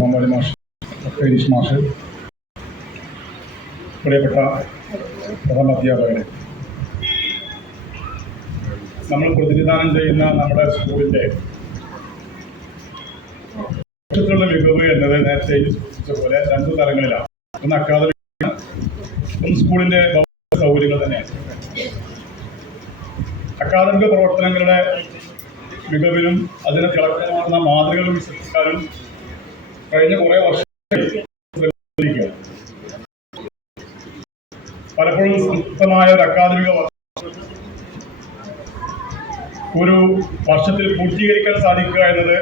മാമോലി മാഷ്, ഫെരീഷ് മാഷ്, പ്രിയപ്പെട്ട പ്രഥമ അധ്യാപകരെ, നമ്മൾ പ്രതിനിധാനം ചെയ്യുന്ന നമ്മുടെ സ്കൂളിൻ്റെ മികവ് എന്നത് നേരത്തെ സൂചിപ്പിച്ച പോലെ രണ്ടു തലങ്ങളിലാണ്. ഒന്ന് അക്കാദമിക്, ഒന്ന് സ്കൂളിൻ്റെ സൗകര്യങ്ങൾ തന്നെയാണ്. അക്കാദമിക പ്രവർത്തനങ്ങളുടെ മികവിലും അതിനെ തിളക്കമാർന്ന മാതൃകകളും സൃഷ്ടിക്കാനും കഴിഞ്ഞ കുറേ വർഷം പലപ്പോഴും സംതൃപ്തമായ ഒരു അക്കാദമിക ഒരു വർഷത്തിൽ പൂർത്തീകരിക്കാൻ സാധിക്കുക എന്നത്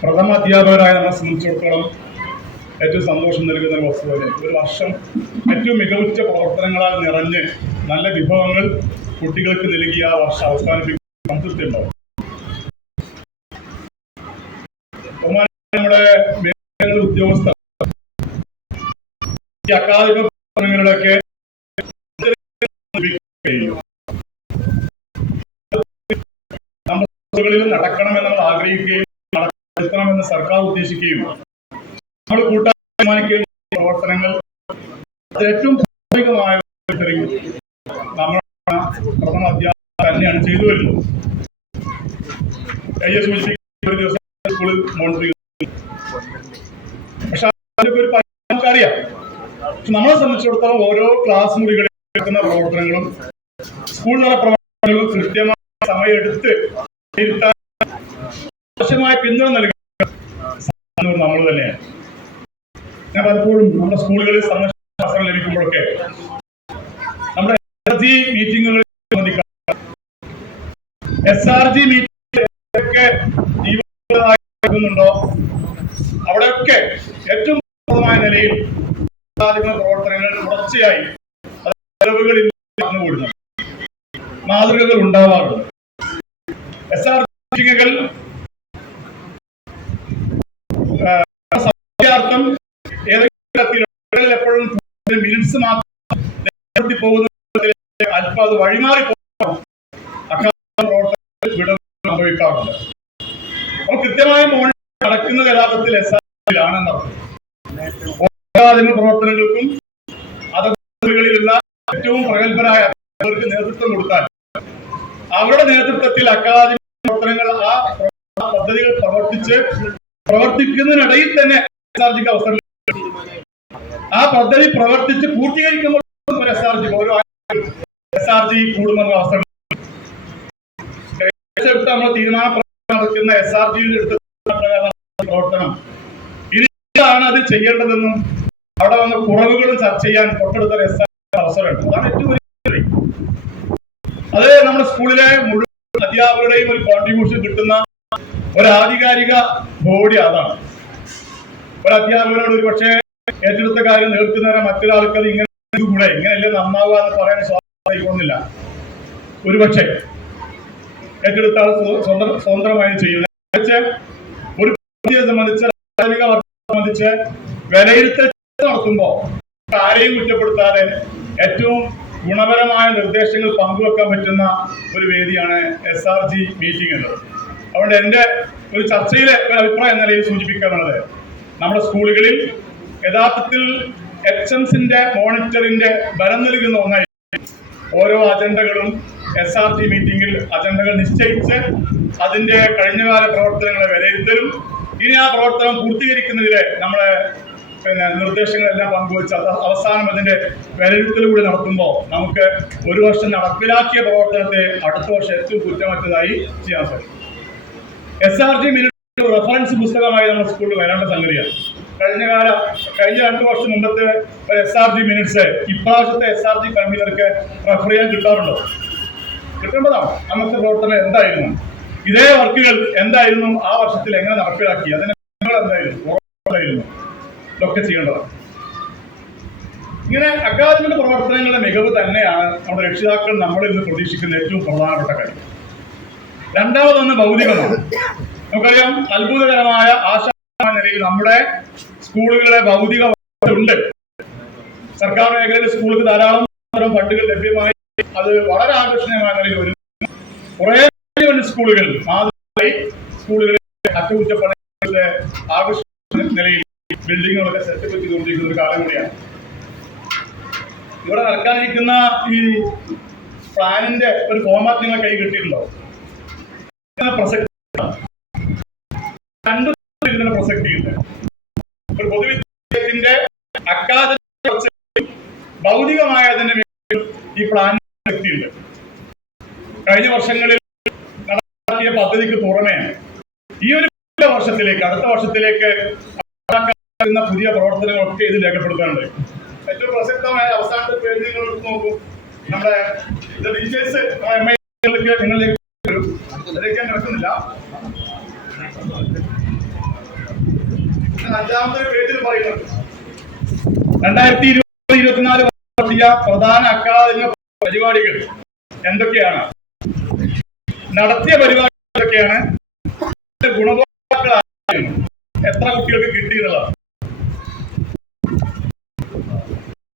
പ്രഥമ അധ്യാപകരായ നമ്മളെ സംബന്ധിച്ചിടത്തോളം ഏറ്റവും സന്തോഷം നൽകുന്ന ഒരു വസ്തുതയാണ്. ഒരു വർഷം ഏറ്റവും മികവുറ്റ പ്രവർത്തനങ്ങളാൽ നിറഞ്ഞ് നല്ല വിഭവങ്ങൾ കുട്ടികൾക്ക് നൽകിയ ആ വർഷം അവസാനിപ്പിക്കുന്ന സംതൃപ്തി ഉണ്ടാവും. നമ്മുടെ ഉദ്യോഗസ്ഥർ ഈ അക്കാദമിക പ്രവർത്തനങ്ങളുടെയൊക്കെ നമ്മൾ നടക്കണമെന്ന് നമ്മൾ ആഗ്രഹിക്കുകയും നടത്തണമെന്ന് സർക്കാർ ഉദ്ദേശിക്കുകയും നമ്മൾ കൂട്ടായി തീരുമാനിക്കുകയും പ്രവർത്തനങ്ങൾ ഏറ്റവും സ്വാഭാവികമായ നമ്മൾ പ്രഥമ അധ്യാപകർ തന്നെയാണ് ചെയ്തു വരുന്നത്. ഒരു ദിവസം സ്കൂളിൽ മോണിറ്റർ ചെയ്തു. പക്ഷെ അതിനൊക്കെ ഒരു നമുക്കറിയാം. പക്ഷെ നമ്മളെ സംബന്ധിച്ചിടത്തോളം ഓരോ ക്ലാസ് മുറികളിൽ നടക്കുന്ന പ്രവർത്തനങ്ങളും സ്കൂൾ തല പ്രവർത്തനങ്ങളും കൃത്യമായ സമയമെടുത്ത് ആവശ്യമായ പിന്തുണ നൽകുന്നത് നമ്മൾ തന്നെയാണ്. ഞാൻ പലപ്പോഴും നമ്മുടെ സ്കൂളുകളിൽ സന്ദർശനം ലഭിക്കുമ്പോഴൊക്കെ നമ്മുടെ SRG മീറ്റിങ്ങുകളിൽ സംബന്ധിക്കാം. SRG മീറ്റിംഗൊക്കെ ജീവനുണ്ടോ അവിടെയൊക്കെ ഏറ്റവും പൂർണ്ണമായ നിലയിൽ പ്രവർത്തനങ്ങൾ തുടർച്ചയായി ചെലവുകളിൽ നടന്നുകൂടുന്നു. മാതൃകകൾ ഉണ്ടാവാറുണ്ട്. SRG മീറ്റിങ്ങുകൾ സൗകര്യാർത്ഥം ഏതെങ്കിലും തരത്തിൽ എപ്പോഴും മിനിറ്റ്സ് മാത്രം പോകുന്ന അല്പം അത് വഴിമാറി പ്രവർത്തനങ്ങൾ സംഭവിക്കാറുണ്ട്. അപ്പോൾ കൃത്യമായ മോണിറ്ററിംഗ് നടക്കുന്നത് യഥാർത്ഥത്തിൽ SRGയിലാണെന്നർത്ഥം. അക്കാദമിക പ്രവർത്തനങ്ങൾക്കും അതുകളിലുള്ള ഏറ്റവും പ്രഗത്ഭരായ അധ്യാപകർക്ക് നേതൃത്വം കൊടുത്താൽ അവരുടെ നേതൃത്വത്തിൽ അക്കാദമിക പ്രവർത്തനങ്ങൾ ആ പദ്ധതികൾ പ്രവർത്തിക്കുന്നതിനിടയിൽ തന്നെ SRGക്ക് അവസരം ആ പദ്ധതി പ്രവർത്തിച്ച് പൂർത്തീകരിക്കുമ്പോൾ ഓരോ SRG കൂടുന്ന അവസരം നമ്മൾ തീരുമാനം നടക്കുന്ന SRGയിൽ എടുത്ത പ്രവർത്തനം ഇനിയാണ് അത് ചെയ്യേണ്ടതെന്നും അവിടെ വന്ന കുറവുകളും ചർച്ച ചെയ്യാൻ തൊട്ടടുത്ത SRG അവസരമുണ്ട്. അതാണ് ഏറ്റവും വലിയ. അത് നമ്മുടെ സ്കൂളിലെ മുഴുവൻ അധ്യാപകരുടെയും ഒരു കോൺട്രിബ്യൂഷൻ കിട്ടുന്ന ഒരു ആധികാരിക ബോഡി അതാണ്. ഒരു അധ്യാപകരോട് ഒരു പക്ഷേ ഏറ്റെടുത്ത കാര്യം നേർക്കുന്നവരെ മറ്റൊരാൾക്ക് അത് കൂടെ ഇങ്ങനെയല്ലേ നന്നാവുക എന്ന് പറയാൻ സ്വാഭാവികമൊന്നുമില്ല. ഒരുപക്ഷെ ഏറ്റെടുത്ത ആൾ സ്വതന്ത്രമായി ചെയ്യുന്ന ഒരു സംബന്ധിച്ച് സംബന്ധിച്ച് വിലയിരുത്തൽ നടത്തുമ്പോൾ ആരെയും കുറ്റപ്പെടുത്താതെ ഏറ്റവും ഗുണപരമായ നിർദ്ദേശങ്ങൾ പങ്കുവെക്കാൻ പറ്റുന്ന ഒരു വേദിയാണ് SRG മീറ്റിംഗ് എന്നത്. അതുകൊണ്ട് എൻ്റെ ഒരു ചർച്ചയിലെ ഒരു അഭിപ്രായം എന്ന നിലയിൽ സൂചിപ്പിക്കാനുള്ളത് നമ്മുടെ സ്കൂളുകളിൽ യഥാർത്ഥത്തിൽ HMSന്റെ മോണിറ്ററിന്റെ ബലം നൽകുന്ന ഒന്നായി ഓരോ അജണ്ടകളും SRG മീറ്റിംഗിൽ അജണ്ടകൾ നിശ്ചയിച്ച് അതിന്റെ കഴിഞ്ഞകാല പ്രവർത്തനങ്ങളെ വിലയിരുത്തലും ഇനി ആ പ്രവർത്തനം പൂർത്തീകരിക്കുന്നതിലെ നമ്മളെ നിർദ്ദേശങ്ങളെല്ലാം പങ്കുവച്ച് അവസാനം അതിന്റെ വിലയിരുത്തലുകൂടി നടത്തുമ്പോൾ നമുക്ക് ഒരു വർഷം നടപ്പിലാക്കിയ പ്രവർത്തനത്തെ അടുത്ത വർഷം ഏറ്റവും കുറ്റമറ്റതായി ചെയ്യാൻ സാധിക്കും. SRG മിനിറ്റ് റെഫറൻസ് പുസ്തകമായി നമ്മുടെ സ്കൂളിൽ വരേണ്ട സംഗതിയാണ്. കഴിഞ്ഞ 2 വർഷം മുമ്പത്തെ SRG മിനിറ്റ്സ് ഇപ്രാവശ്യത്തെ SRG കൺവീനർക്ക് റെഫർ ചെയ്യാൻ കിട്ടാറുണ്ടോ? കിട്ടേണ്ടതാണ്. അന്നത്തെ പ്രവർത്തനം എന്തായിരുന്നു, ഇതേ വർക്കുകൾ എന്തായിരുന്നു, ആ വർഷത്തിൽ എങ്ങനെ നടപ്പിലാക്കി, അതിന് എന്തായിരുന്നു, ഇതൊക്കെ ചെയ്യേണ്ടതാണ്. ഇങ്ങനെ അക്കാദമിക പ്രവർത്തനങ്ങളുടെ മികവ് തന്നെയാണ് നമ്മുടെ രക്ഷിതാക്കൾ നമ്മളിൽ നിന്ന് പ്രതീക്ഷിക്കുന്ന ഏറ്റവും പ്രധാനപ്പെട്ട കാര്യം. രണ്ടാമതൊന്ന് ഭൗതികമാണ്. നമുക്കറിയാം, അത്ഭുതകരമായ ആശാമായ നിലയിൽ നമ്മുടെ സ്കൂളുകളുടെ ഭൗതിക ഉണ്ട്. സർക്കാർ മേഖലയിലെ സ്കൂളുകൾക്ക് ധാരാളം ഫണ്ടുകൾ ലഭ്യമായി അത് വളരെ ആകർഷണീയമായ നിലയിൽ വരും. കുറേ സ്കൂളുകൾ മാതൃകയായി സ്കൂളുകളിലെ അറ്റകുറ്റപ്പണികളുടെ ആകർഷണീയ നിലയിൽ ബിൽഡിങ്ങുകളൊക്കെ സെറ്റപ്പ് ചെയ്തുകൊണ്ടിരിക്കുന്ന ഒരു കാലം കൂടിയാണ്. ഇവിടെ നടക്കാനിരിക്കുന്ന ഈ പ്ലാനിന്റെ ഒരു ഫോമാറ്റ് നിങ്ങൾ കൈ കിട്ടിയിട്ടുണ്ടോ? പ്രസക്തി രണ്ടു ഇതിന് പ്രസക്തിയുണ്ട്. ഒരു പൊതുവിദ്യാലയത്തിന്റെ അക്കാദമിക ഭൗതികമായ അതിന് ഈ പ്ലാൻ പ്രസക്തിയുണ്ട്. കഴിഞ്ഞ വർഷങ്ങളിൽ നടത്തിയ പദ്ധതിക്ക് പുറമെ ഈ ഒരു വർഷത്തിലേക്ക് അടുത്ത വർഷത്തിലേക്ക് പുതിയ പ്രവർത്തനങ്ങളൊക്കെ ഇത് രേഖപ്പെടുത്താനുണ്ട്. ഏറ്റവും പ്രസക്തമായ അവസാനത്തെ പേജ് നിങ്ങൾ നോക്കൂ. നമ്മുടെ ഡീറ്റെയിൽസ് നിങ്ങളിലേക്ക് നടക്കുന്നില്ല. അഞ്ചാമത്തെ പേജിൽ പറയുന്നുണ്ട് 2020-2024 നടത്തിയ പ്രധാന അക്കാദമിക പരിപാടികൾ എന്തൊക്കെയാണ്, നടത്തിയ പരിപാടികൾ എന്തൊക്കെയാണ്, ഗുണഭോക്താക്കൾ എത്ര കുട്ടികൾക്ക് കിട്ടിയെന്നുള്ളതാണ്.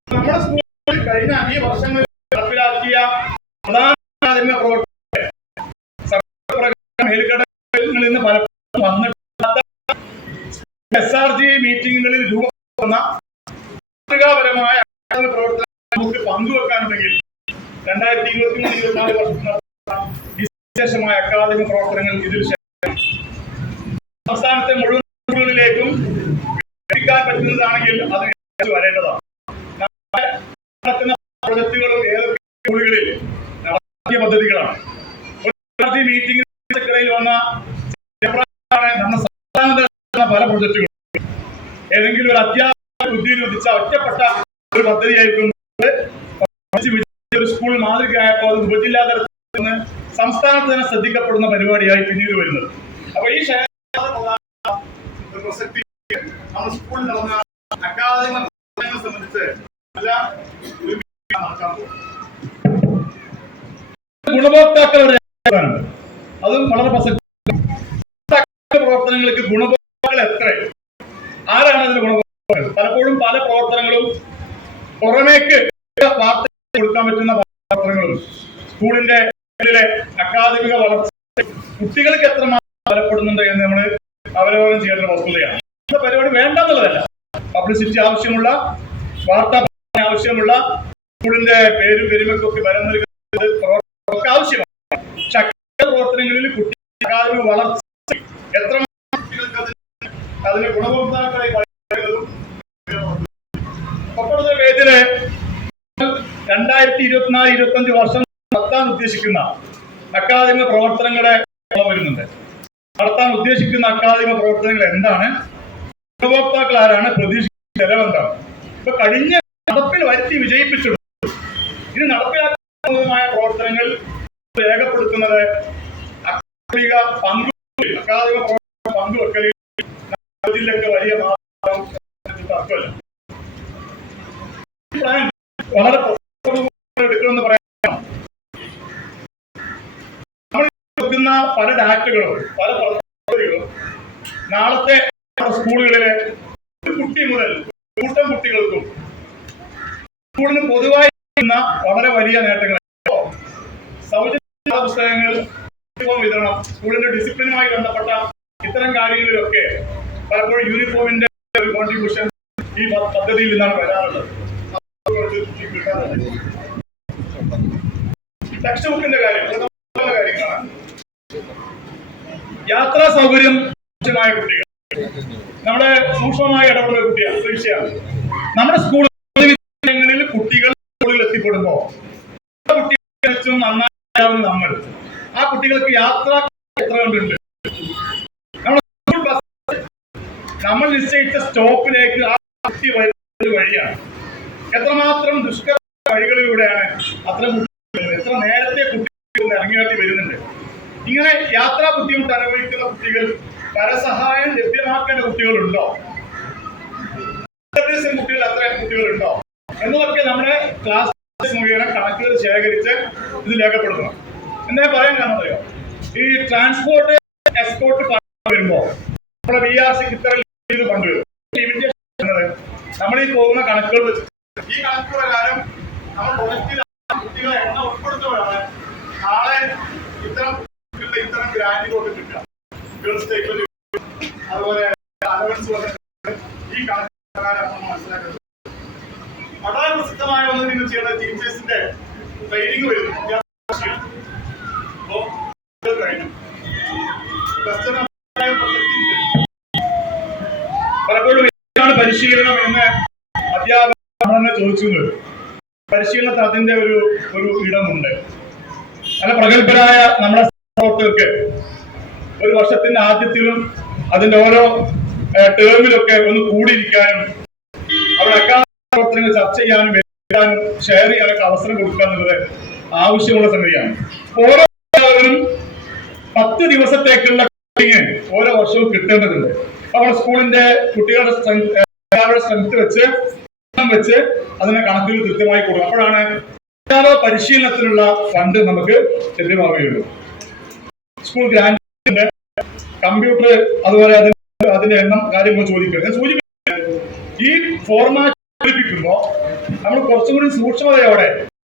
നമ്മുടെ സ്കൂളിൽ കഴിഞ്ഞ ഈ വർഷങ്ങളിൽ നടപ്പിലാക്കിയ പ്രധാന അക്കാദമിക പ്രവർത്തനങ്ങൾ മേൽഘടകങ്ങളിൽ നിന്ന് പലപ്പോഴും വന്നിട്ടുള്ള SRG മീറ്റിങ്ങുകളിൽ രൂപപ്പെടുന്ന മാതൃകാപരമായ അക്കാദമിക പ്രവർത്തനങ്ങൾ നമുക്ക് പങ്കുവെക്കാനുണ്ടെങ്കിൽ 2023-2024 വർഷത്തിൽ വിശേഷമായ അക്കാദമിക പ്രവർത്തനങ്ങൾ ഇതിൽ സംസ്ഥാനത്തെ മുഴുവൻ സ്കൂളുകളിലേക്കും എത്തിക്കാൻ പറ്റുന്നതാണെങ്കിൽ അത് വരേണ്ടതാണ്. നടക്കുന്ന പ്രൊജക്ടുകളും ഏതൊക്കെ സ്കൂളുകളിൽ നടത്തിയ പദ്ധതികളാണ്. മീറ്റിംഗിൽ വന്ന നമ്മുടെ സംസ്ഥാനത്ത് പല പ്രൊജക്ടുകളും ഏതെങ്കിലും ഒരു അധ്യാപക ബുദ്ധിയിൽ ഉദിച്ച ഒറ്റപ്പെട്ട ഒരു പദ്ധതിയായിരിക്കും ഒരു സ്കൂൾ മാതൃകയായപ്പോൾ അത് ഉപജില്ലാ തലത്തിൽ നിന്ന് സംസ്ഥാനത്ത് തന്നെ ശ്രദ്ധിക്കപ്പെടുന്ന പരിപാടിയായി പിന്നീട് വരുന്നത്. അപ്പൊ ഈ പ്രസക്തി നമ്മുടെ സ്കൂളിൽ നടന്ന അക്കാദമിക പ്രവർത്തനങ്ങളെ സംബന്ധിച്ച് ഗുണഭോക്താക്കളുടെ അതും വളരെ പ്രസക്തി. പ്രവർത്തനങ്ങൾക്ക് ഗുണഭോക്താക്കൾ എത്ര, ആരാണ് അതിന് ഗുണഭോക്താക്കൾ? പലപ്പോഴും പല പ്രവർത്തനങ്ങളും പുറമേക്ക് വാർത്ത കൊടുക്കാൻ പറ്റുന്ന പ്രവർത്തനങ്ങളും സ്കൂളിന്റെ അക്കാദമിക വളർച്ച കുട്ടികൾക്ക് എത്രമാത്രം ഫലപ്പെടുന്നുണ്ട് എന്ന് നമ്മൾ അവലോകനം ചെയ്യേണ്ട വസ്തുതയാണ്. പരിപാടി വേണ്ടെന്നുള്ളതല്ല, പബ്ലിസിറ്റി ആവശ്യമുള്ള, വാർത്താ ആവശ്യമുള്ള, സ്കൂളിന്റെ പേരും പെരുമക്കൊക്കെ ബലം നൽകുന്നത് ആവശ്യമാണ്. പക്ഷെ പ്രവർത്തനങ്ങളിൽ കുട്ടികളുടെ അക്കാദമിക വളർച്ച എത്ര കുട്ടികൾക്ക് അതിന്റെ ഗുണഭോക്താക്കളെ തൊട്ടടുത്ത പേജില് 2024-2025 വർഷം നടത്താൻ ഉദ്ദേശിക്കുന്ന അക്കാദമിക പ്രവർത്തനങ്ങളെ വരുന്നുണ്ട്. നടത്താൻ ഉദ്ദേശിക്കുന്ന അക്കാദമിക പ്രവർത്തനങ്ങൾ എന്താണ്, ഗുണഭോക്താക്കൾ ആരാണ്, പ്രതീക്ഷിക്കുന്ന ചെലവെന്താണ്. ഇപ്പൊ കഴിഞ്ഞ നടപ്പിൽ വരുത്തി വിജയിപ്പിച്ചിട്ടുണ്ട്. ഇനി നടപ്പിലാക്കുന്നതുമായ പ്രവർത്തനങ്ങൾ രേഖപ്പെടുത്തുന്നത് അക്കാദമിക പങ്കുവെക്കലിൽ ജില്ലക്ക് വലിയ മാറ്റം തർക്കമല്ല. വളരെ എടുക്കണമെന്ന് പറയാം. നമ്മൾ കൊടുക്കുന്ന പല ഡാറ്റകളും പല പദ്ധതികളും നാളത്തെ സ്കൂളുകളിലെ ഒരു കുട്ടി മുതൽ കൂട്ടം കുട്ടികൾക്കും സ്കൂളിന് പൊതുവായി വളരെ വലിയ നേട്ടങ്ങൾ. സൗജന്യ പുസ്തകങ്ങൾ വിതരണം, സ്കൂളിന്റെ ഡിസിപ്ലിനുമായി ബന്ധപ്പെട്ട ഇത്തരം കാര്യങ്ങളിലൊക്കെ പലപ്പോഴും യൂണിഫോമിന്റെ ഒരു കോൺട്രിബ്യൂഷൻ ഈ പദ്ധതിയിൽ നിന്നാണ് വരാറുള്ളത്. ടെക്സ്റ്റ് ബുക്കിന്റെ കാര്യങ്ങളാണ്. യാത്രാ സൗകര്യം കുട്ടികൾ നമ്മുടെ സൂക്ഷ്മമായി ഇടപെടുന്ന കുട്ടിയാണ്, തീർച്ചയാണ്. നമ്മുടെ വിദ്യാലയങ്ങളിൽ കുട്ടികൾ സ്കൂളിൽ എത്തിപ്പെടുമ്പോൾ കുട്ടികളെ വെച്ചും നന്നായി നമ്മൾ ആ കുട്ടികൾക്ക് യാത്ര എത്ര കണ്ടുണ്ട്. നമ്മുടെ സ്കൂൾ ബസ് നമ്മൾ നിശ്ചയിച്ച സ്റ്റോപ്പിലേക്ക് ആ കുട്ടി വരുന്ന വഴിയാണ്. എത്രമാത്രം ദുഷ്കര വഴികളിലൂടെയാണ് അത്തരം കുട്ടികൾ എത്ര നേരത്തെ കുട്ടികൾ ഇറങ്ങിയാട്ടി വരുന്നുണ്ട്. ഇങ്ങനെ യാത്രാ ബുദ്ധിമുട്ട് അനുഭവിക്കുന്ന കുട്ടികൾ പരസഹായം ലഭ്യമാക്കേണ്ട കുട്ടികളുണ്ടോ, കുട്ടികൾ അത്രയും കുട്ടികളുണ്ടോ എന്നതൊക്കെ നമ്മുടെ ക്ലാസ് മുഖേന കണക്കുകൾ ശേഖരിച്ച് ഇത് രേഖപ്പെടുത്തണം. എന്താ പറയാൻ കാരണം അറിയോ, ഈ ട്രാൻസ്പോർട്ട് എക്സ്പോർട്ട് വരുമ്പോ നമ്മുടെ BRC ഇത്തരം ഇത് കൊണ്ടുവരും. നമ്മൾ ഈ പോകുന്ന കണക്കുകൾ വെച്ച് ഈ കണക്ക് പ്രകാരം നമ്മൾ പ്രൊജക്റ്റിൽ കുട്ടികളെ എണ്ണം ഉൾപ്പെടുത്തുമ്പോഴാണ് നാളെ ഇത്തരം ഗ്രാൻഡ് കൊണ്ട് കിട്ടുക. അതുപോലെ അലവൻസ് പരിശീലനം എന്ന് അധ്യാപകർ നമ്മളെന്നെ ചോദിച്ചു. പരിശീലനത്തിൽ അതിന്റെ ഒരു ഇടമുണ്ട്. നല്ല പ്രഗത്ഭരായ നമ്മുടെ പ്രവർത്തകർക്ക് ഒരു വർഷത്തിന്റെ ആദ്യത്തിലും അതിന്റെ ഓരോ ടേമിലൊക്കെ ഒന്ന് കൂടിയിരിക്കാനും അവരുടെ അക്കാദമിക പ്രവർത്തനങ്ങൾ ചർച്ച ചെയ്യാനും എഴുതാനും ഷെയർ ചെയ്യാനൊക്കെ അവസരം കൊടുക്കുക എന്നുള്ളത് ആവശ്യമുള്ള സംഗതിയാണ്. ഓരോ അധ്യാപകരും 10 ദിവസത്തേക്കുള്ള ഓരോ വർഷവും കിട്ടേണ്ടതുണ്ട്. നമ്മുടെ സ്കൂളിന്റെ കുട്ടികളുടെ സ്ട്രെങ്ത് വെച്ച് അതിനെ കണക്കുകൾ കൃത്യമായി കൊടുക്കും. അപ്പോഴാണ് പരിശീലനത്തിനുള്ള ഫണ്ട് നമുക്ക് ലഭ്യമാവുകയുള്ളൂ. സ്കൂൾ ഗ്രാൻഡിന്റെ കമ്പ്യൂട്ടർ അതുപോലെ അതിന്റെ എണ്ണം കാര്യങ്ങൾ ചോദിക്കുന്നത് ഈ ഫോർമാറ്റ് ലഭിക്കുമ്പോൾ നമ്മൾ കുറച്ചും കൂടി സൂക്ഷ്മതയോടെ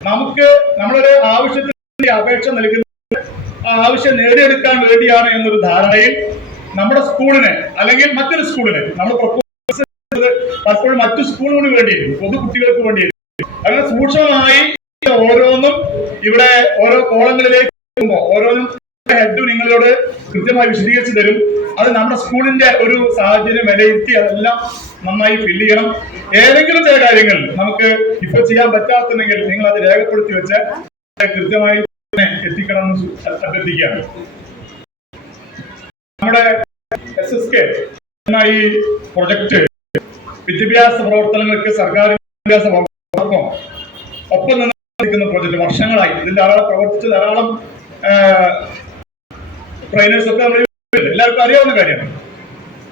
നമുക്ക് നമ്മളൊരു ആവശ്യത്തിന് അപേക്ഷ നൽകുന്ന ആ ആവശ്യം നേടിയെടുക്കാൻ വേണ്ടിയാണ് എന്നൊരു ധാരണയിൽ നമ്മുടെ സ്കൂളിന് അല്ലെങ്കിൽ മറ്റൊരു സ്കൂളിന് നമ്മൾ പലപ്പോഴും മറ്റു സ്കൂളുകൾക്ക് വേണ്ടിയായിരിക്കും, പൊതുകുട്ടികൾക്ക് വേണ്ടിയായിരിക്കും. അങ്ങനെ സൂക്ഷ്മമായി ഓരോന്നും ഇവിടെ ഓരോ കോളങ്ങളിലേക്ക് പോകുമ്പോൾ ഓരോന്നും ഹെഡ് നിങ്ങളോട് കൃത്യമായി വിശദീകരിച്ചു തരും. അത് നമ്മുടെ സ്കൂളിന്റെ ഒരു സാഹചര്യം വിലയിരുത്തി അതെല്ലാം നന്നായി ഫില്ല് ചെയ്യണം. ഏതെങ്കിലും ചില കാര്യങ്ങൾ നമുക്ക് ഇപ്പൊ ചെയ്യാൻ പറ്റാത്തുണ്ടെങ്കിൽ നിങ്ങൾ അത് രേഖപ്പെടുത്തി വെച്ച് കൃത്യമായി എത്തിക്കണം എന്ന് അഭ്യർത്ഥിക്കുകയാണ്. നമ്മുടെ SSK എന്ന ഈ പ്രൊജക്ട് വിദ്യാഭ്യാസ പ്രവർത്തനങ്ങൾക്ക് സർക്കാർ വിദ്യാഭ്യാസ വകുപ്പും ഒപ്പം നിൽക്കുന്ന പ്രൊജക്ട് വർഷങ്ങളായി ഇതിൽ പ്രവർത്തിച്ച് ധാരാളം ട്രെയിനേഴ്സ് ഒക്കെ നമ്മൾ എല്ലാവർക്കും അറിയാവുന്ന കാര്യമാണ്.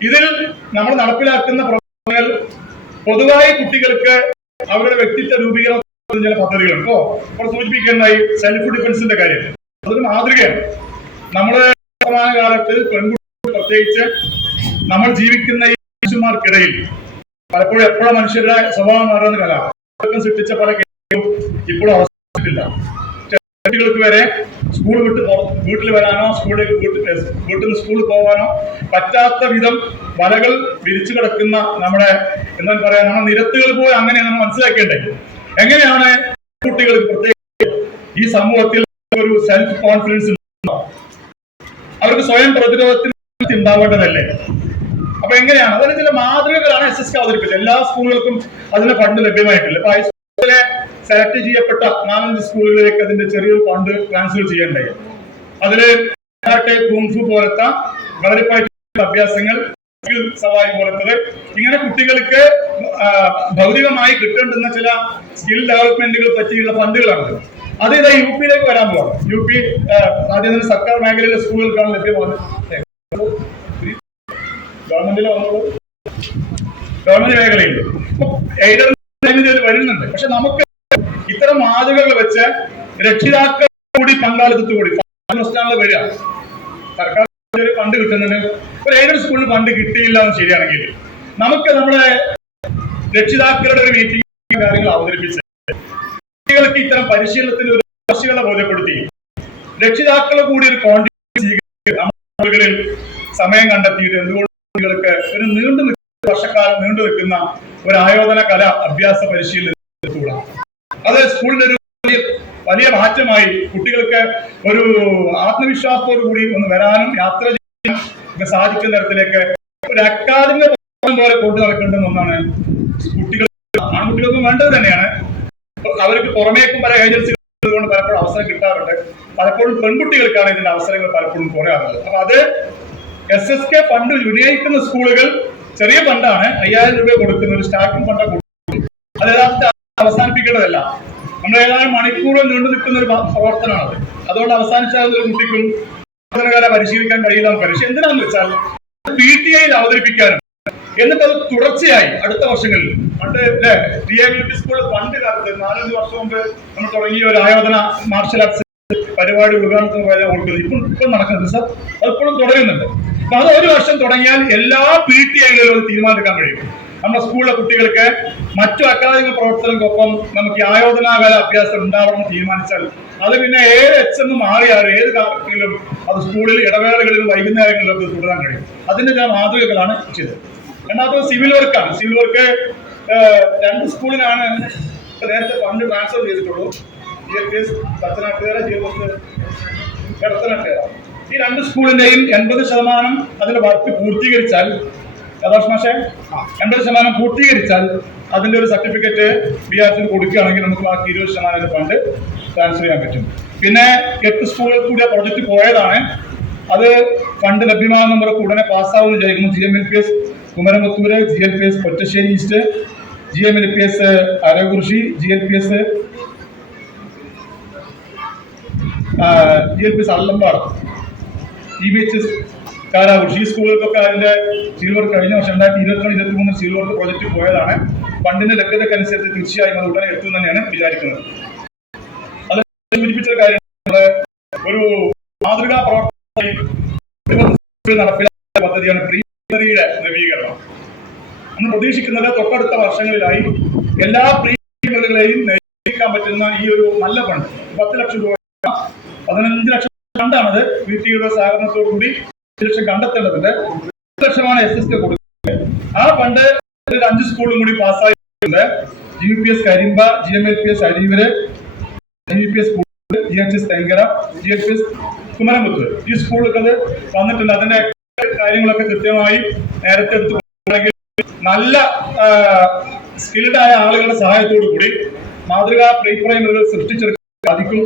ഇതിൽ നമ്മൾ നടപ്പിലാക്കുന്ന പ്രവർത്തനങ്ങൾ പൊതുവായി കുട്ടികൾക്ക് അവരുടെ വ്യക്തിത്വ രൂപീകരണ ചില പദ്ധതികളുണ്ട്. ഇപ്പോൾ സൂചിപ്പിക്കുന്ന ഈ സെൽഫ് ഡിഫൻസിന്റെ കാര്യം അതൊരു മാതൃകയാണ്. നമ്മള് വർത്തമാന കാലത്ത് പെൺകുട്ടികൾ പ്രത്യേകിച്ച് നമ്മൾ ജീവിക്കുന്ന ഈ മനുഷ്യന്മാർക്കിടയിൽ പലപ്പോഴും എപ്പോഴും മനുഷ്യരുടെ സ്വഭാവം മാറുന്ന കല സൃഷ്ടിച്ച പല കേസുകളും ഇപ്പോഴും അവസാനിച്ചിട്ടില്ല. കുട്ടികൾക്ക് വരെ സ്കൂൾ വിട്ട് വീട്ടിൽ വരാനോ വീട്ടിൽ നിന്ന് സ്കൂളിൽ പോകാനോ പറ്റാത്ത വിധം വലകൾ വിരിച്ചു കിടക്കുന്ന നമ്മുടെ എന്താ പറയാ നമ്മുടെ നിരത്തുകൾ പോയി അങ്ങനെ നമ്മൾ മനസ്സിലാക്കേണ്ടേ. എങ്ങനെയാണ് കുട്ടികൾക്ക് പ്രത്യേകിച്ച് ഈ സമൂഹത്തിൽ ഒരു സെൽഫ് കോൺഫിഡൻസ് അവർക്ക് സ്വയം പ്രതിരോധത്തിൽ ഉണ്ടാവേണ്ടതല്ലേ? അപ്പൊ എങ്ങനെയാണ് അതിന് ചില മാതൃകകളാണ് SSK അവതരിപ്പിച്ചത്. എല്ലാ സ്കൂളുകൾക്കും അതിന് ഫണ്ട് ലഭ്യമായിട്ടില്ല. ഇപ്പൊ ഹൈസ്കൂളിലെ സെലക്ട് ചെയ്യപ്പെട്ട 4-5 സ്കൂളുകളിലേക്ക് അതിന്റെ ചെറിയൊരു ഫണ്ട് ട്രാൻസ്ഫർ ചെയ്യേണ്ടായി. അതില് കുംഫു പോലത്തെ വളരെ അഭ്യാസങ്ങൾ, സവാരി പോലത്തത്, ഇങ്ങനെ കുട്ടികൾക്ക് ഭൗതികമായി കിട്ടേണ്ടുന്ന ചില സ്കിൽ ഡെവലപ്മെന്റുകൾ പറ്റിയുള്ള ഫണ്ടുകളാണ്. അത് ഇതാ UP യിലേക്ക് വരാൻ പോവാണ്. UP ആദ്യം തന്നെ സർക്കാർ മേഖലയിലെ സ്കൂളുകൾക്കാണ് ലഭ്യമാകുന്നത്. ഗവൺമെന്റിലെ വന്നുള്ളൂ, ഗവൺമെന്റ് മേഖലയിൽ വരുന്നുണ്ട്. പക്ഷെ നമുക്ക് ഇത്തരം മാതൃകകൾ വെച്ച് രക്ഷിതാക്കൾ കൂടി പങ്കാളിത്തത്തിൽ കൂടി വരിക. സർക്കാർ ഫണ്ട് കിട്ടുന്നുണ്ട്, ഒരു ഏതൊരു സ്കൂളിൽ ഫണ്ട് കിട്ടിയില്ല എന്ന് ശരിയാണെങ്കിൽ നമുക്ക് നമ്മുടെ രക്ഷിതാക്കളുടെ ഒരു മീറ്റിംഗ് കാര്യങ്ങൾ അവതരിപ്പിച്ച് കുട്ടികൾക്ക് ഇത്തരം പരിശീലനത്തിന് ഒരു ആവശ്യകത ബോധ്യപ്പെടുത്തി രക്ഷിതാക്കളെ കൂടി ഒരു കോൺട്രിബ്യൂഷൻ സമയം കണ്ടെത്തിയിട്ട് എന്തുകൊണ്ട് കുട്ടികൾക്ക് ഒരു വർഷക്കാലം നീണ്ടു നിൽക്കുന്ന ഒരു ആയോധന കല അഭ്യാസ പരിശീലനം. അത് സ്കൂളിന്റെ ഒരു വലിയ മാറ്റമായി കുട്ടികൾക്ക് ഒരു ആത്മവിശ്വാസത്തോടു കൂടി ഒന്ന് വരാനും യാത്ര ചെയ്യാനും സാധിക്കുന്ന തരത്തിലേക്ക് ഒരു അക്കാദമിക പോലെ കൊണ്ടു നടക്കേണ്ടുന്ന ഒന്നാണ്. കുട്ടികൾ ആൺകുട്ടികൾക്കും വേണ്ടത് തന്നെയാണ്. അവർക്ക് പുറമേക്കും പല ഏജൻസികൾ കൊണ്ട് പലപ്പോഴും അവസരം കിട്ടാറുണ്ട്. പലപ്പോഴും പെൺകുട്ടികൾക്കാണ് ഇതിന്റെ അവസരങ്ങൾ പലപ്പോഴും കുറയാറുള്ളത്. അപ്പൊ അത് SSK ഫണ്ട് വിനിയോഗിക്കുന്ന സ്കൂളുകൾ ചെറിയ ഫണ്ടാണ്, 5000 രൂപ കൊടുക്കുന്ന ഒരു സ്റ്റാർട്ടിംഗ് ഫണ്ട് കൊടുക്കുന്നത്. അത് യഥാർത്ഥ അവസാനിപ്പിക്കേണ്ടതല്ല. നമ്മൾ ഏതാനും മണിക്കൂറുകൾ നീണ്ടു നിൽക്കുന്ന ഒരു പ്രവർത്തനമാണത്. അതുകൊണ്ട് അവസാനിച്ചാൽ ഒരു കുട്ടിക്കും പരിശീലിക്കാൻ കഴിയില്ല. പക്ഷെ എന്തിനാന്ന് വെച്ചാൽ PTIയിൽ അവതരിപ്പിക്കാനും എന്നിട്ട് അത് തുടർച്ചയായി അടുത്ത വർഷങ്ങളിൽ പണ്ട് DAVP സ്കൂളിൽ പണ്ട് കാലത്ത് 4-5 വർഷം മുമ്പ് നമ്മൾ തുടങ്ങിയ ഒരു ആയോധന മാർഷൽ ആർട്സ് പരിപാടി ഉദ്ഘാടനത്തിന് പോയാൽ ഓർക്കുന്നത് ഇപ്പം നടക്കുന്നുണ്ട് സാർ, അതിപ്പോഴും തുടരുന്നുണ്ട്. അപ്പൊ അത് ഒരു വർഷം തുടങ്ങിയാൽ എല്ലാ PTIകളിലും തീരുമാനിക്കാൻ കഴിയും. നമ്മുടെ സ്കൂളിലെ കുട്ടികൾക്ക് മറ്റു അക്കാദമിക പ്രവർത്തനങ്ങൾക്കൊപ്പം നമുക്ക് ആയോധനാകല അഭ്യാസം ഉണ്ടാവണം തീരുമാനിച്ചാൽ അത് പിന്നെ ഏത് HM മാറിയാലും ഏത് കാലങ്ങളിലും അത് സ്കൂളിൽ ഇടവേളകളിലും വൈകുന്നേരങ്ങളിലൊക്കെ തുടരാൻ കഴിയും. അതിന്റെ ചില മാതൃകകളാണ് ചെയ്തത്. രണ്ടാമത് സിവിൽ വർക്കാണ്. സിവിൽ വർക്ക് 2 സ്കൂളിനാണ് നേരത്തെ ഫണ്ട് ട്രാൻസ്ഫർ ചെയ്തിട്ടുള്ളൂ. പത്തനാട്ടുകര, എടത്തനാട്ടുകര. ഈ 2 സ്കൂളിന്റെയും 80% അതിന്റെ വർക്ക് പൂർത്തീകരിച്ചാൽ യഥാർത്ഥ മാഷെ 80% പൂർത്തീകരിച്ചാൽ അതിന്റെ ഒരു സർട്ടിഫിക്കറ്റ് BRC കൊടുക്കുകയാണെങ്കിൽ നമുക്ക് ബാക്കി 20% ഫണ്ട് ട്രാൻസ്ഫർ ചെയ്യാൻ പറ്റും. പിന്നെ 8 സ്കൂളുകൾ കൂടി പ്രൊജക്ട് പോയതാണ്. അത് ഫണ്ട് ലഭ്യമാകുന്ന നമുക്ക് ഉടനെ പാസ്സാവുമെന്ന് വിചാരിക്കുന്നു. GMLPS കുമരംപുത്തൂര്, GLPS Pottassery east, GMLPS അരകുറിശി, GLPS Allampadam, EBHS Karakurissi. ഈ സ്കൂളുകൾക്കൊക്കെ അതിന്റെ സീൽ വർക്ക് കഴിഞ്ഞ വർഷം 2022-23 സീൽ വർക്ക് പ്രോജക്റ്റ് പോയതാണ്. ഫണ്ടിന്റെ ലഭ്യതക്കനുസരിച്ച് തീർച്ചയായും അത് ഉടനെ എത്തും തന്നെയാണ് വിചാരിക്കുന്നത്. അത് സൂചിപ്പിച്ച കാര്യം ഒരു മാതൃകാ പ്രവർത്തനം നടപ്പിലാക്കുന്ന പദ്ധതിയാണ് പ്രീ പ്രൈമറിയുടെ നവീകരണം. നമ്മൾ പ്രതീക്ഷിക്കുന്നത് തൊട്ടടുത്ത വർഷങ്ങളിലായി എല്ലാ പ്രീ പ്രൈമറികളെയും നവീകരിക്കാൻ പറ്റുന്ന ഈ ഒരു നല്ല ഫണ്ട് 10 ലക്ഷം രൂപ, 15 ലക്ഷം ഫണ്ടാണത്. VTയുടെ സഹകരണത്തോടുകൂടി 10 ലക്ഷം കണ്ടെത്തേണ്ടതുണ്ട്. 10 ലക്ഷമാണ് SSK കൊടുക്കുന്നത്. ആ ഫണ്ട് 5 സ്കൂളും കൂടി പാസ്സായിട്ടുണ്ട്. GUPS Karimba, GMLPS അരീവര്, GUPS GHS Thenkara, GHS Kumaramputhur. ഈ സ്കൂളുകൾ വന്നിട്ടുണ്ട്. അതിന്റെ കാര്യങ്ങളൊക്കെ കൃത്യമായി നേരത്തെ എടുത്തുകൊണ്ടെങ്കിൽ നല്ല സ്കിൽഡ് ആയ ആളുകളുടെ സഹായത്തോടു കൂടി മാതൃകാ പ്രീ പ്രൈമറികൾ സൃഷ്ടിച്ചെടുക്കാൻ സാധിക്കും.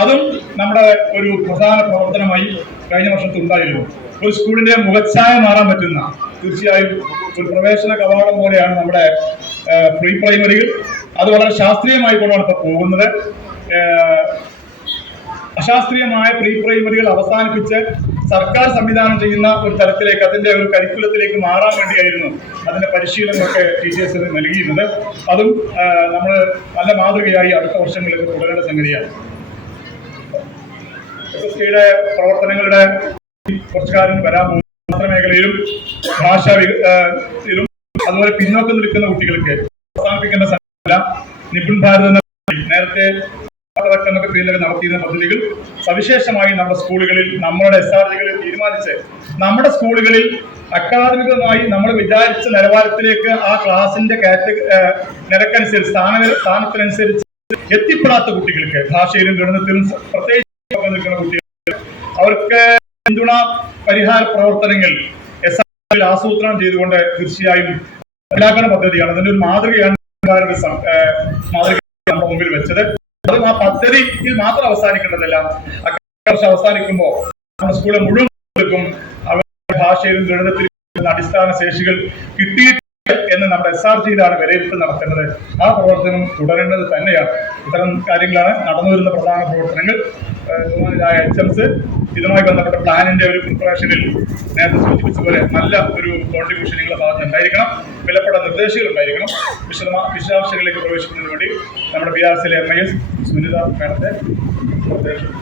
അതും നമ്മുടെ ഒരു പ്രധാന പ്രവർത്തനമായി കഴിഞ്ഞ വർഷത്തിൽ ഉണ്ടായിരുന്നു. ഒരു സ്കൂളിന്റെ മുഖച്ഛായ മാറാൻ പറ്റുന്ന തീർച്ചയായും ഒരു പ്രവേശന കവാടം പോലെയാണ് നമ്മുടെ പ്രീ പ്രൈമറികൾ. അത് വളരെ ശാസ്ത്രീയമായി കൊണ്ടാണ് ഇപ്പോൾ പോകുന്നത്. അശാസ്ത്രീയമായ പ്രീ പ്രൈമറികൾ അവസാനിപ്പിച്ച് സർക്കാർ സംവിധാനം ചെയ്യുന്ന ഒരു തരത്തിലേക്ക്, അതിന്റെ ഒരു കരിക്കുലത്തിലേക്ക് മാറാൻ വേണ്ടിയായിരുന്നു അതിന്റെ പരിശീലനമൊക്കെ ടീച്ചേഴ്സിന് നൽകിയിരുന്നത്. അതും നമ്മൾ നല്ല മാതൃകയായി അടുത്ത വർഷങ്ങളിൽ തുടരേണ്ട സംഗതിയാണ്. SSKയുടെ പ്രവർത്തനങ്ങളുടെ കുറച്ചു കാലം വരാൻ പോകുന്ന ശാസ്ത്ര മേഖലയിലും ഭാഷയിലും അതുപോലെ പിന്നോക്കം നിൽക്കുന്ന കുട്ടികൾക്ക് അവസാനിപ്പിക്കേണ്ട സംഗതിയല്ല. നിപുൺ ഭാരത് എന്ന നേരത്തെ പേരിലൊക്കെ നടത്തിയിരുന്ന പദ്ധതികൾ സവിശേഷമായി നമ്മുടെ സ്കൂളുകളിൽ, നമ്മുടെ SRGകളിൽ തീരുമാനിച്ച് നമ്മുടെ സ്കൂളുകളിൽ അക്കാദമികമായി നമ്മൾ വിചാരിച്ച നിലവാരത്തിലേക്ക് ആ ക്ലാസിന്റെ നിരക്കനുസരിച്ച് സ്ഥാനത്തിനനുസരിച്ച് എത്തിപ്പെടാത്ത കുട്ടികൾക്ക്, ഭാഷയിലും ഗണിതത്തിലും പ്രത്യേകിച്ച് നിൽക്കുന്ന കുട്ടികൾക്ക് അവർക്ക് പിന്തുണ പരിഹാര പ്രവർത്തനങ്ങൾ SRGയിൽ ആസൂത്രണം ചെയ്തുകൊണ്ട് തീർച്ചയായും മനസ്സിലാക്കുന്ന പദ്ധതിയാണ്. അതിന്റെ ഒരു മാതൃകയാണ് മാതൃക നമ്മുടെ മുമ്പിൽ വെച്ചത്. അതും ആ പദ്ധതിയിൽ മാത്രം അവസാനിക്കേണ്ടതല്ല. വർഷം അവസാനിക്കുമ്പോൾ നമ്മുടെ സ്കൂളിൽ മുഴുവൻ അവരുടെ ഭാഷയിലും ഗണിതത്തിലും അടിസ്ഥാന ശേഷികൾ കിട്ടിയിട്ടുണ്ട് എന്ന് നമ്മുടെ SRGയിലാണ് വിലയിരുത്തൽ നടത്തേണ്ടത്. ആ പ്രവർത്തനം തുടരേണ്ടത് തന്നെയാണ്. ഇത്തരം കാര്യങ്ങളാണ് നടന്നു വരുന്ന പ്രധാന പ്രവർത്തനങ്ങൾ. ബഹുമാനരായ HMs ഇതുമായി ബന്ധപ്പെട്ട പ്ലാനിന്റെ ഒരു പ്രിപ്പറേഷനിൽ നേരത്തെ സൂചിപ്പിച്ച പോലെ നല്ല ഒരു കോൺട്രിബ്യൂഷൻ നിങ്ങളുടെ ഭാഗത്ത് ഉണ്ടായിരിക്കണം. വിലപ്പെട്ട നിർദ്ദേശങ്ങൾ ഉണ്ടായിരിക്കണം. വിശദാംശങ്ങളിലേക്ക് പ്രവേശിക്കുന്നതിന് വേണ്ടി നമ്മുടെ BRCയിലെ MIS സുനിത മാഡത്തെ നിർദ്ദേശം